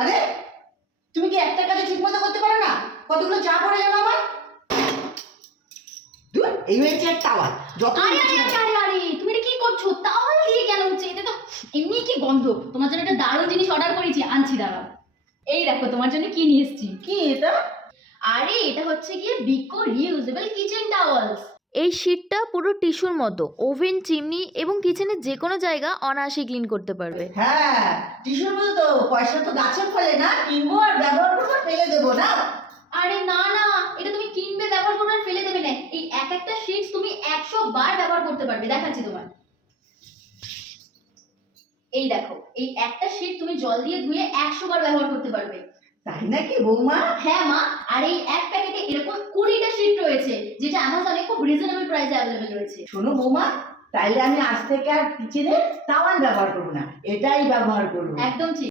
আরে তুমি কি একটা কাজে ঠিক মতো করতে পারো না? কতগুলো চা পড়ে গেল আমার। ধুর, এই হয়েছে এক টাওয়াল। যত আরে আরে আরে আরে আরে তুমি এটা কি করছো? তাওয়াল দিয়ে কেন হচ্ছে? এটা তো এমনি কি গন্ধ। তোমার জন্য একটা দারুণ জিনিস অর্ডার করেছি, আনছি দাঁড়াও। এই দেখো তোমার জন্য কি নিয়ে এসেছি। কি এটা? আরে এটা হচ্ছে গিয়ে বিকো রিউজেবল কিচেন টাওয়ালস। এই শীটটা পুরো টিস্যুর মতো, ওভেন, চিমনি এবং কিচেনের যে কোনো জায়গা অনায়াসে ক্লিন করতে পারবে। হ্যাঁ, টিস্যুর মতো তো, পয়সা তো গাছে ফলে না, কিনবো আর ব্যবহার করবো, ফেলে দেবো না। আরে না না, এটা তুমি কিনবে, ব্যবহার করবে আর ফেলে দেবে না। এই এক একটা শীটস তুমি 100 বার ব্যবহার করতে পারবে। দেখাচ্ছি তোমার। এই দেখো, এই একটা শীট তুমি জল দিয়ে ধুয়ে 100 বার ব্যবহার করতে পারবে। তাই নাকি বৌমা? হ্যাঁ মা, আর এই এক প্যাকেটে এরকম 20টা শীট রয়েছে, যেটা অ্যামাজনে খুব রিজনেবল প্রাইসে অ্যাভেলেবল রয়েছে। শোনো বৌমা, তাইলে আমি আজ থেকে আর কিচেনে তাওয়াল ব্যবহার করবো না, এটাই ব্যবহার করবো। একদম ঠিক।